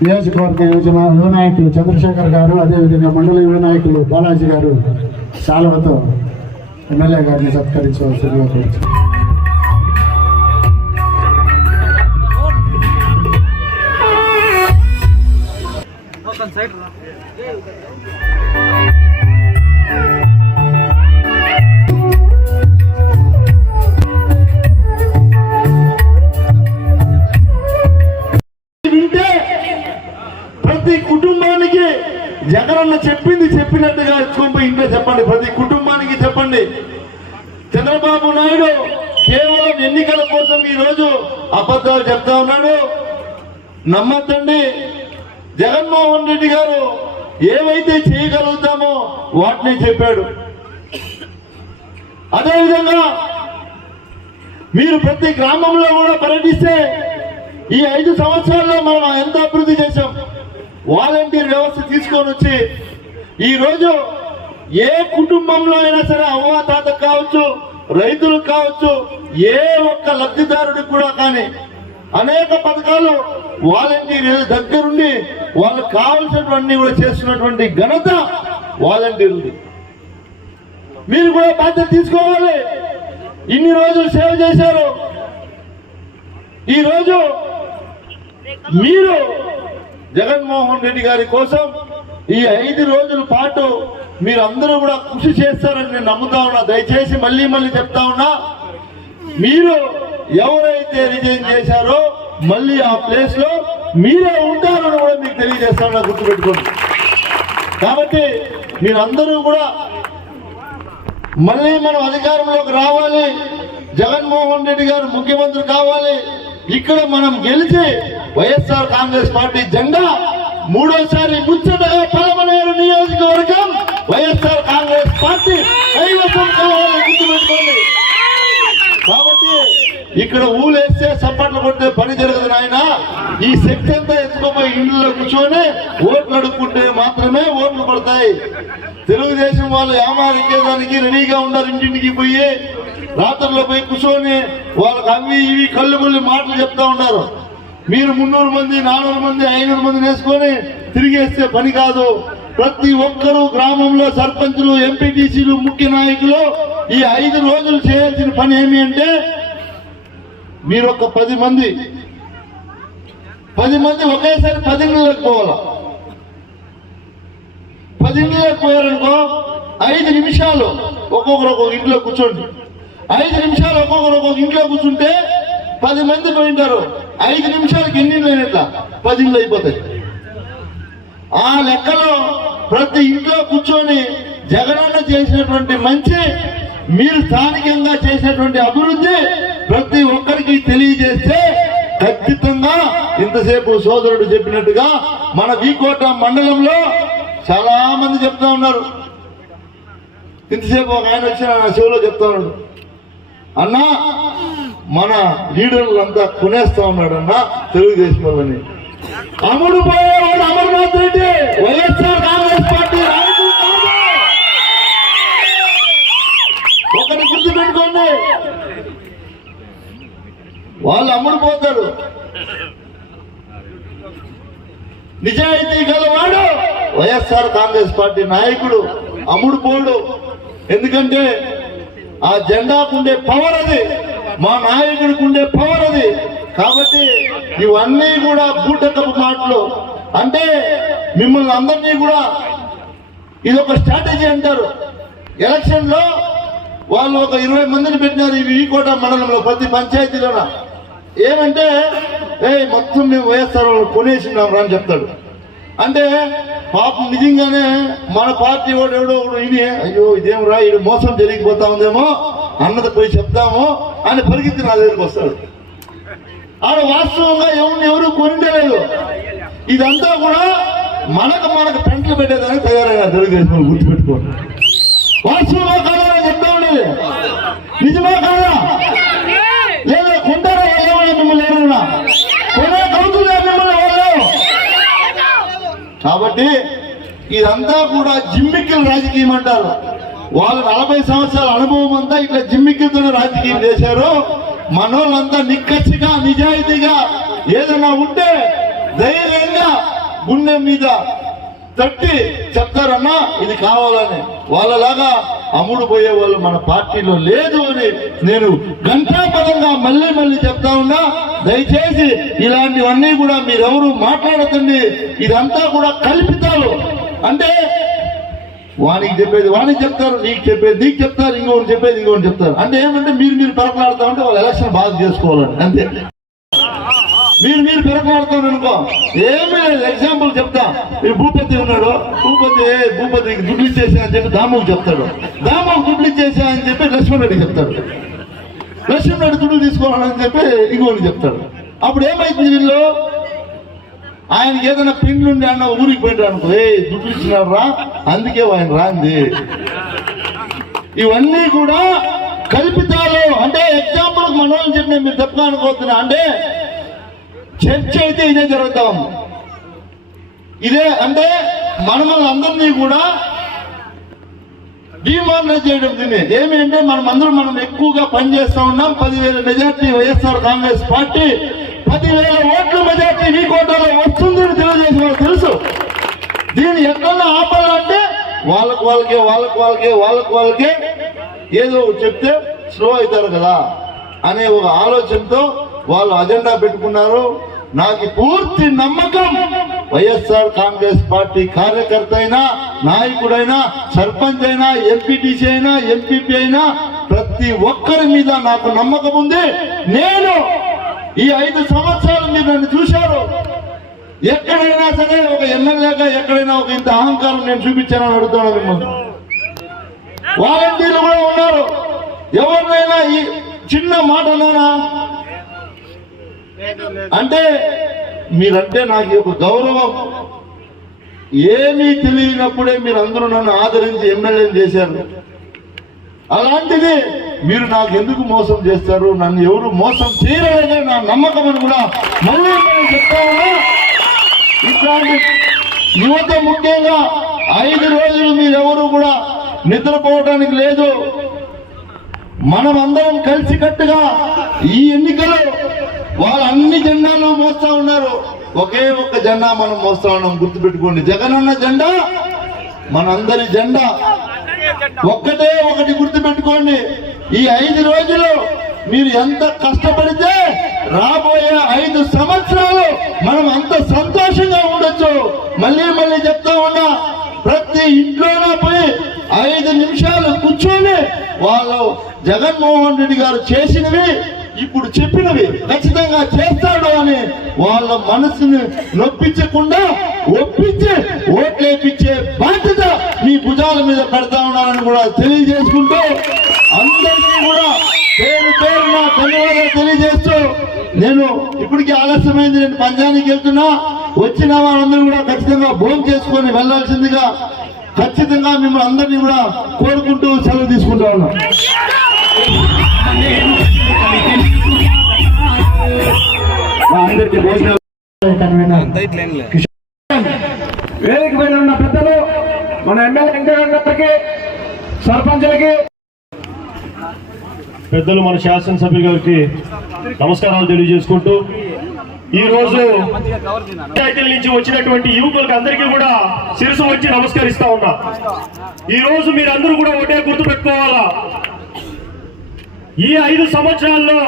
నియోజకవర్గ యోజన యువ నాయకులు చంద్రశేఖర్ గారు అదేవిధంగా మండల యువ నాయకులు బాలాజీ గారు శాలవతో ఎమ్మెల్యే గారిని సత్కరించవలసిందిగా కోరుచు చెప్పండి. చంద్రబాబు నాయుడు కేవలం ఎన్నికల కోసం ఈ రోజు అబద్ధాలు చెప్తా ఉన్నాడు. నమ్మద్దండి. జగన్మోహన్ రెడ్డి గారు ఏవైతే చేయగలుగుతామో వాటిని చెప్పాడు. అదేవిధంగా మీరు ప్రతి గ్రామంలో కూడా పర్యటిస్తే ఈ ఐదు సంవత్సరాల్లో మనం ఎంత అభివృద్ధి చేశాం? వాలంటీర్ వ్యవస్థ తీసుకొని వచ్చి ఈరోజు ఏ కుటుంబంలో అయినా సరే అవ్వ తాత కావచ్చు రైతులు కావచ్చు ఏ ఒక్క లబ్ధిదారుడికి కూడా కానీ అనేక పథకాలు వాలంటీర్ దగ్గరుండి వాళ్ళకి కావాల్సినటువంటి కూడా చేస్తున్నటువంటి ఘనత వాలంటీర్లు మీరు కూడా బాధ్యత తీసుకోవాలి. ఇన్ని రోజులు సేవ చేశారు. ఈరోజు మీరు జగన్మోహన్ రెడ్డి గారి కోసం ఈ ఐదు రోజుల పాటు మీరు అందరూ కూడా కృషి చేస్తారని నేను నమ్ముతా ఉన్నా. దయచేసి మళ్ళీ మళ్ళీ చెప్తా ఉన్నా. మీరు ఎవరైతే రిజైన్ చేశారో మళ్ళీ ఆ ప్లేస్లో మీరే ఉంటారని కూడా మీకు తెలియజేస్తాను. గుర్తుపెట్టుకోండి. కాబట్టి మీరందరూ కూడా మళ్ళీ మనం అధికారంలోకి రావాలి. జగన్మోహన్ రెడ్డి గారు ముఖ్యమంత్రి కావాలి. ఇక్కడ మనం గెలిచి వైఎస్ఆర్ కాంగ్రెస్ పార్టీ జెండా మూడోసారి ముచ్చటగా పలమనేరు నియోజకవర్గం వైఎస్ఆర్ కాంగ్రెస్ పార్టీ కైవసం కావాలని గుర్తుపెట్టుకోండి. కాబట్టి ఇక్కడ ఊలేస్తే చప్పట్లు కొట్టే పని జరగదు నాయన. ఈ శక్తి అంతా ఎత్తుకోపోయి ఇంట్లో కూర్చొని ఓట్లు అడుక్కుంటే మాత్రమే ఓట్లు పడతాయి. తెలుగుదేశం వాళ్ళు ఏమారించేదానికి రెడీగా ఉన్నారు ఇంటింటికి పోయి. రాత్రుల్లో పోయి కూర్చొని వాళ్ళకి అవి ఇవి కళ్ళు కొల్లి మాటలు చెప్తా ఉన్నారు. మీరు మున్నూరు మంది నాలుగు మంది ఐనూరు మంది వేసుకొని తిరిగేస్తే పని కాదు. ప్రతి ఒక్కరూ గ్రామంలో సర్పంచులు ఎంపీటీసీలు ముఖ్య నాయకులు ఈ ఐదు రోజులు చేయాల్సిన పని ఏమి అంటే మీరు ఒక పది మంది పది మంది ఒకేసారి పది ఇళ్ళకి పోవాల? పది ఇళ్ళకి పోయారనుకో ఐదు నిమిషాలు ఒక్కొక్కరు ఒక్కొక్క ఇంట్లో కూర్చోండి. ఐదు నిమిషాలు ఒక్కొక్కరు ఒక్కొక్క ఇంట్లో కూర్చుంటే పది మంది పోయింటారు ఐదు నిమిషాలకి ఎన్ని ఇళ్ళు పది ఇళ్ళు అయిపోతాయి. ఆ లెక్కలో ప్రతి ఇంట్లో కూర్చొని జగనన్న చేసినటువంటి మంచి మీరు స్థానికంగా చేసినటువంటి అభివృద్ధి ప్రతి ఒక్కరికి తెలియజేస్తే ఖచ్చితంగా ఇంతసేపు సోదరుడు చెప్పినట్టుగా మన వీకోట మండలంలో చాలా మంది చెప్తా ఉన్నారు. ఇంతసేపు ఒక ఆయన వచ్చి నా చెవిలో చెప్తా ఉన్నాడు. అన్నా మన లీడర్లంతా కొనేస్తా ఉన్నాడు అన్న తెలుగుదేశం వాళ్ళని. అమరు పోయేవాడు Amarnath Reddy. YSR Congress party నాయకుడు కాదు ఒకటి గుర్తు పెట్టుకోండి వాళ్ళు అమ్ముడు పోతారు నిజాయితీ గలవాడు వైఎస్ఆర్ కాంగ్రెస్ పార్టీ నాయకుడు అమ్ముడు పోడు. ఎందుకంటే ఆ జెండాకు ఉండే పవర్ అది మా నాయకుడికి ఉండే పవర్ అది. కాబట్టి ఇవన్నీ కూడా బూటకపు మాటలు. అంటే మిమ్మల్ని అందరినీ కూడా ఇది ఒక స్ట్రాటజీ అంటారు. ఎలక్షన్లో వాళ్ళు ఒక ఇరవై మందిని పెట్టినారు ఈ కోట మండలంలో ప్రతి పంచాయతీలోన? ఏమంటే ఏ మొత్తం మేము వైఎస్ఆర్ వాళ్ళు కొనేసినాం రా అని చెప్తాడు. అంటే పాపం నిజంగానే మన పార్టీ వాడు ఎవడో ఒకడు ఇది అయ్యో ఇదేం రా ఇది మోసం జరిగిపోతా ఉందేమో అన్నది పోయి చెప్తాము అని పరిగెత్తి నా దగ్గరికి వస్తాడు. ఆడ వాస్తవంగా ఎవరిని ఎవరు కొనిలేదు ఇదంతా కూడా మనకు మనకు పెంటలు పెట్టేదానికి తయారైన తెలుగుదేశం వాళ్ళు గుర్తుపెట్టుకోండి. వాస్తవమా కాదా చెప్తా ఉండేది నిజమా కాదా లేదా కొంటారా ఏమైనా మిమ్మల్ని ఎవరైనా కొనే కలుగుతుందా మిమ్మల్ని ఎవరు కాబట్టి ఇదంతా కూడా జిమ్మికిల్ రాజకీయం అంటారు. వాళ్ళు నలభై సంవత్సరాల అనుభవం అంతా ఇట్లా జిమ్మికిలతో రాజకీయం చేశారు. మనోళ్ళంతా నిక్కచ్చిగా నిజాయితీగా ఏదైనా ఉంటే ధైర్యంగా గుండె మీద తట్టి చెప్తారన్నా ఇది కావాలని. వాళ్ళలాగా అమ్ముడు పోయే వాళ్ళు మన పార్టీలో లేదు అని నేను గంటాపరంగా మళ్ళీ మళ్ళీ చెప్తా ఉన్నా దయచేసి ఇలాంటివన్నీ కూడా మీరెవరు మాట్లాడకండి. ఇదంతా కూడా కల్పితాలు. అంటే వానికి చెప్పేది వానికి చెప్తారు నీకు చెప్పేది నీకు చెప్తారు ఇంకోటి చెప్పేది ఇంకోటి చెప్తారు. అంటే ఏమంటే మీరు మీరు పెరకలాడుతా ఉంటే వాళ్ళు ఎలక్షన్ బాధ చేసుకోవాలని అంతే. మీరు మీరు పెరకలాడుతాను అనుకో. ఏమీ లేదు ఎగ్జాంపుల్ చెప్తా. ఈ భూపతి ఉన్నాడు. భూపతి భూపతికి దుడ్లు ఇచ్చేసా అని చెప్పి దాముకు చెప్తాడు. దాముకు దుడ్లు ఇచ్చేసా అని చెప్పి లక్ష్మణ్ రెడ్డి చెప్తాడు. లక్ష్మణ్ రెడ్డి దుడ్లు తీసుకోవాలని చెప్పి ఇంకోటి చెప్తాడు అప్పుడు ఏమైతుంది వీళ్ళు? ఆయనకి ఏదైనా పిండి అన్న ఊరికి పోయినాడు అనుకో. ఏ దుడ్లు ఇచ్చినారు రా అందుకే ఆయన రాంది. ఇవన్నీ కూడా కల్పితాలు. అంటే ఎగ్జాంపుల్ మనోళ్ళు చెప్పిన మీరు తప్పగా అనుకోతున్నా అంటే చర్చ అయితే ఇదే జరుగుతా. ఉంది ఇదే అంటే మనమల్ని అందరినీ కూడా డిమానిటైజ్ చేయడం దీన్ని. ఏమి అంటే మనం అందరం మనం ఎక్కువగా పనిచేస్తా ఉన్నాం. పదివేల మెజార్టీ వైఎస్ఆర్ కాంగ్రెస్ పార్టీ పదివేల ఓట్ల మెజార్టీ మీ కోటాలో వస్తుందని తెలియజేసిన తెలుసు. దీన్ని ఎక్కడన్నా ఆపాలంటే వాళ్ళకు వాళ్ళకే వాళ్ళకు వాళ్ళకే వాళ్ళకు వాళ్ళకే ఏదో చెప్తే స్లో అవుతారు కదా అనే ఒక ఆలోచనతో వాళ్ళు అజెండా పెట్టుకున్నారు. నాకు పూర్తి నమ్మకం వైఎస్ఆర్ కాంగ్రెస్ పార్టీ కార్యకర్త అయినా నాయకుడైనా సర్పంచ్ అయినా ఎంపీటీసీ అయినా ఎంపీపీ అయినా ప్రతి ఒక్కరి మీద నాకు నమ్మకం ఉంది. నేను ఈ ఐదు సంవత్సరాలు మీరు నన్ను చూశారు. ఎక్కడైనా సరే ఒక ఎమ్మెల్యేగా ఎక్కడైనా ఒక ఇంత అహంకారం నేను చూపించానని అడుగుతాను మిమ్మల్ని. వాలంటీర్లు కూడా ఉన్నారు. ఎవరినైనా ఈ చిన్న మాట అన్నానా? అంటే మీరంటే నాకు ఒక గౌరవం. ఏమీ తెలియనప్పుడే మీరు అందరూ నన్ను ఆదరించి ఎమ్మెల్యేని చేశారు. అలాంటిది మీరు నాకు ఎందుకు మోసం చేస్తారు? నన్ను ఎవరు మోసం చేయలేదే నా నమ్మకం అని కూడా మళ్ళీ నేను చెప్తా ఉన్నా. ఇట్లాంటి యువత ముఖ్యంగా ఐదు రోజులు మీరెవరు కూడా నిద్రపోవడానికి లేదు. మనం అందరం కలిసికట్టుగా ఈ ఎన్నికలు వాళ్ళు అన్ని జెండాలు మోస్తా ఉన్నారు. ఒకే ఒక్క జెండా మనం మోస్తా ఉన్నాం. గుర్తుపెట్టుకోండి. జగనన్న జెండా మనందరి జెండా. ఒక్కటే ఒకటి గుర్తుపెట్టుకోండి. ఈ ఐదు రోజులు మీరు ఎంత కష్టపడితే రాబోయే ఐదు సంవత్సరాలు మనం అంత సంతోషంగా ఉండొచ్చు. మళ్ళీ మళ్ళీ చెప్తా ఉన్నా ప్రతి ఇంట్లోనే పోయి ఐదు నిమిషాలు కూర్చొని వాళ్ళు జగన్మోహన్ రెడ్డి గారు చేసినవి ఇప్పుడు చెప్పినవి ఖచ్చితంగా చేస్తాడు అని వాళ్ళ మనసుని నొప్పించకుండా ఒప్పించి ఓట్లేపించే బాధ్యత మీ భుజాల మీద పెడతా ఉన్నారని కూడా తెలియజేసుకుంటూ అందరికీ కూడా పేరు పేరున ధన్యవాదాలు తెలియజేస్తూ నేను ఇప్పటికీ ఆలస్యమైంది. నేను పంజానికి వెళ్తున్నా. వచ్చిన వాళ్ళందరూ కూడా ఖచ్చితంగా భోజనం చేసుకొని వెళ్ళాల్సిందిగా ఖచ్చితంగా మిమ్మల్ని అందరినీ కూడా కోరుకుంటూ సెలవు తీసుకుంటా ఉన్నాం అందరికి భోజనాలు. వేదిక పైన ఉన్న పెద్దలు మన ఎమ్మెల్యే వెంకయ్య సర్పంచులకి. పెద్దలు మన శాసనసభ్యుల గారికి నమస్కారాలు తెలియజేసుకుంటూ ఈ రోజు పంచాయతీల నుంచి వచ్చినటువంటి యువకులకు అందరికీ కూడా శిరసు వచ్చి నమస్కరిస్తా ఉన్నా. ఈ రోజు మీరందరూ కూడా ఒకటే గుర్తు పెట్టుకోవాలా ఈ ఐదు సంవత్సరాల్లో